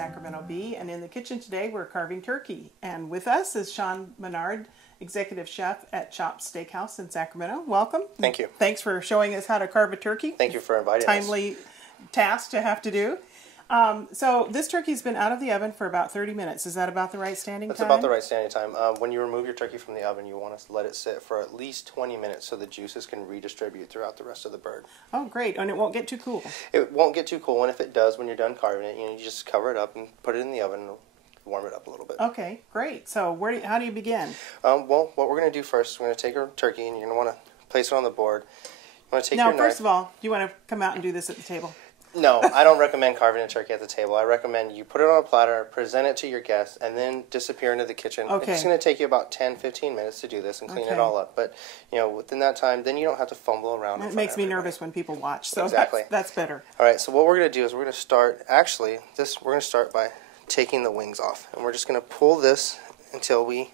Sacramento Bee, and in the kitchen today we're carving turkey. And with us is Shawn Menard, Executive Chef at Chops Steakhouse in Sacramento. Welcome. Thank you. Thanks for showing us how to carve a turkey. Thank you for inviting us. Timely task to have to do. So this turkey's been out of the oven for about 30 minutes. Is that about the right standing time? That's about the right standing time. When you remove your turkey from the oven, you want to let it sit for at least 20 minutes so the juices can redistribute throughout the rest of the bird. Oh, great. And it won't get too cool. It won't get too cool, and if it does, when you're done carving it, you just cover it up and put it in the oven and warm it up a little bit. Okay, great. So how do you begin? Well, what we're going to do first, we're going to take our turkey and you're going to want to place it on the board. You want to take your knife. Now, first of all, do you want to come out and do this at the table? No, I don't recommend carving a turkey at the table. I recommend you put it on a platter, present it to your guests, and then disappear into the kitchen. Okay. It's going to take you about 10-15 minutes to do this and clean it all up. But, within that time, then you don't have to fumble around. It makes me nervous when people watch, so exactly. That's better. All right, so what we're going to do is we're going to start, we're going to start by taking the wings off. And we're just going to pull this until we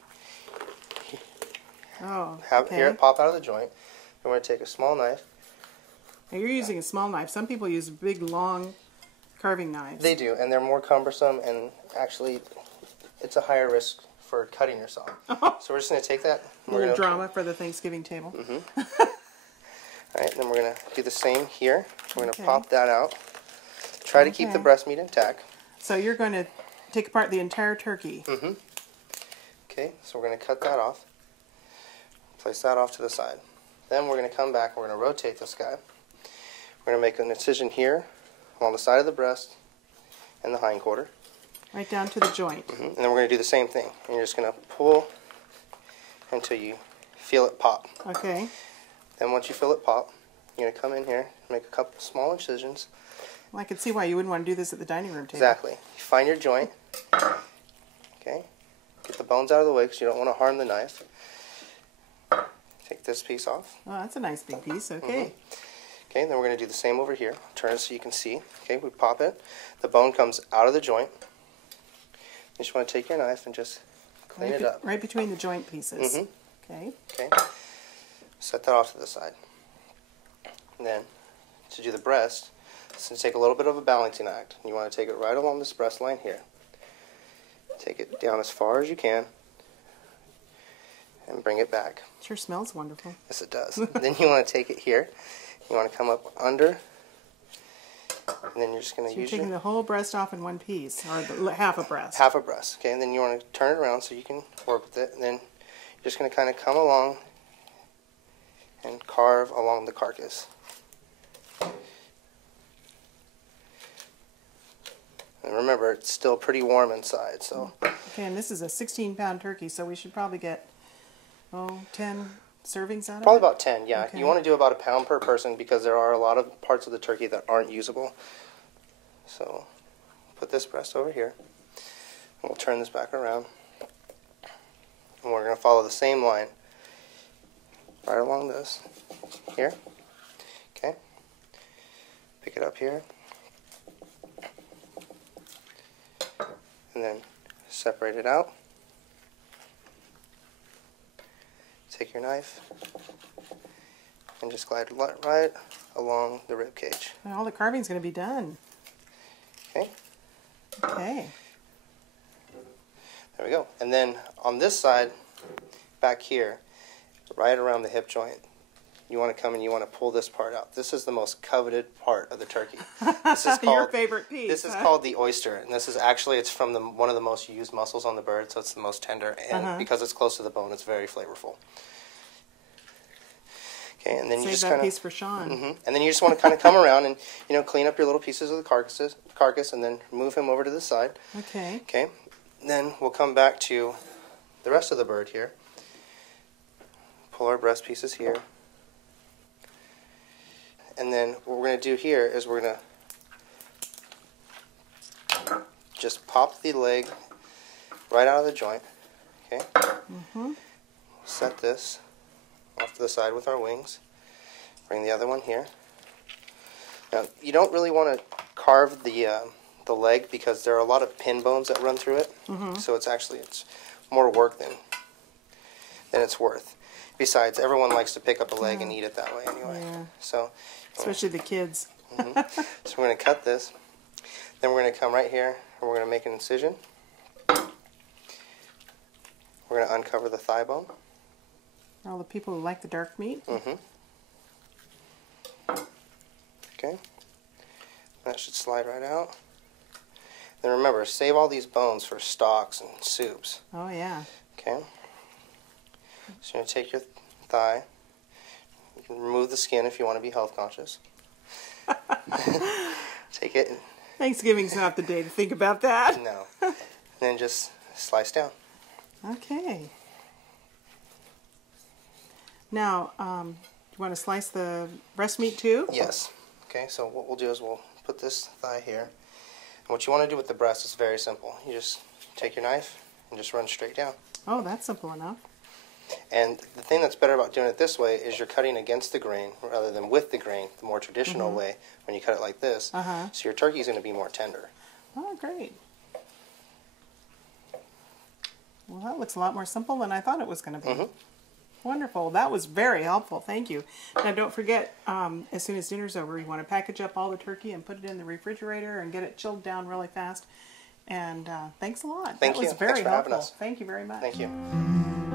hear it pop out of the joint. And we're going to take a small knife. Now you're using a small knife. Some people use big, long carving knives. They do, and they're more cumbersome, and actually, it's a higher risk for cutting yourself. So we're just going to take that. A little drama for the Thanksgiving table. All right, then we're going to do the same here. We're going to pop that out. Try to keep the breast meat intact. So you're going to take apart the entire turkey. Okay, so we're going to cut that off. Place that off to the side. Then we're going to come back and we're going to rotate this guy. We're going to make an incision here along the side of the breast and the hindquarter. Right down to the joint. And then we're going to do the same thing. And you're just going to pull until you feel it pop. Okay. Then once you feel it pop, you're going to come in here, make a couple small incisions. Well, I can see why you wouldn't want to do this at the dining room table. Exactly. You find your joint. Okay. Get the bones out of the way because you don't want to harm the knife. Take this piece off. Oh, that's a nice big piece. Okay. Okay, then we're going to do the same over here. Turn it so you can see. Okay, we pop it. The bone comes out of the joint. You just want to take your knife and just clean it up. Right between the joint pieces. Okay. Okay. Set that off to the side. And then, to do the breast, it's going to take a little bit of a balancing act. You want to take it right along this breast line here. Take it down as far as you can. And bring it back. Sure smells wonderful. Yes, it does. Then you want to take it here. You want to come up under, and then you're just going to use you're taking the whole breast off in one piece, or half a breast. Half a breast. Okay, and then you want to turn it around so you can work with it. And then you're just going to kind of come along and carve along the carcass. And remember, it's still pretty warm inside. So. Okay, and this is a 16-pound turkey, so we should probably get 10 servings out of it? Probably about 10, yeah. Okay. You want to do about a pound per person because there are a lot of parts of the turkey that aren't usable. So put this breast over here. And we'll turn this back around. And we're going to follow the same line right along this. Here. Okay. Pick it up here. And then separate it out. Take your knife and just glide right along the rib cage. And all the carving's going to be done. Okay. Okay. There we go. And then on this side, back here, right around the hip joint, you want to come and you want to pull this part out. This is the most coveted part of the turkey. This is called, your favorite piece. This is called the oyster, and this is actually it's from one of the most used muscles on the bird, so it's the most tender, and because it's close to the bone, it's very flavorful. Okay, and then you just that piece for Shawn. And then you just want to kind of come around and clean up your little pieces of the carcass, and then move him over to the side. Okay. Okay. Then we'll come back to the rest of the bird here. Pull our breast pieces here. And then what we're going to do here is we're going to just pop the leg right out of the joint. Okay. Set this off to the side with our wings. Bring the other one here. Now, you don't really want to carve the leg because there are a lot of pin bones that run through it. So it's more work than it's worth. Besides, everyone likes to pick up a leg and eat it that way anyway. Yeah. So, especially the kids. So we're going to cut this. Then we're going to come right here and we're going to make an incision. We're going to uncover the thigh bone. All the people who like the dark meat. Okay. That should slide right out. Then remember, save all these bones for stocks and soups. Oh, yeah. Okay. So you're going to take your thigh. You can remove the skin if you want to be health conscious. Take it. Thanksgiving's not the day to think about that. No. And then just slice down. Okay. Now, you want to slice the breast meat too? Yes. Okay, so what we'll do is we'll put this thigh here. And what you want to do with the breast is very simple. You just take your knife and just run straight down. Oh, that's simple enough. And the thing that's better about doing it this way is you're cutting against the grain rather than with the grain, the more traditional way when you cut it like this. So your turkey is going to be more tender. Oh, great. Well, that looks a lot more simple than I thought it was going to be. Wonderful. That was very helpful. Thank you. Now, don't forget, as soon as dinner's over, you want to package up all the turkey and put it in the refrigerator and get it chilled down really fast. And thanks a lot. Thank that was you. very Thanks for helpful. having us. Thank you very much. Thank you.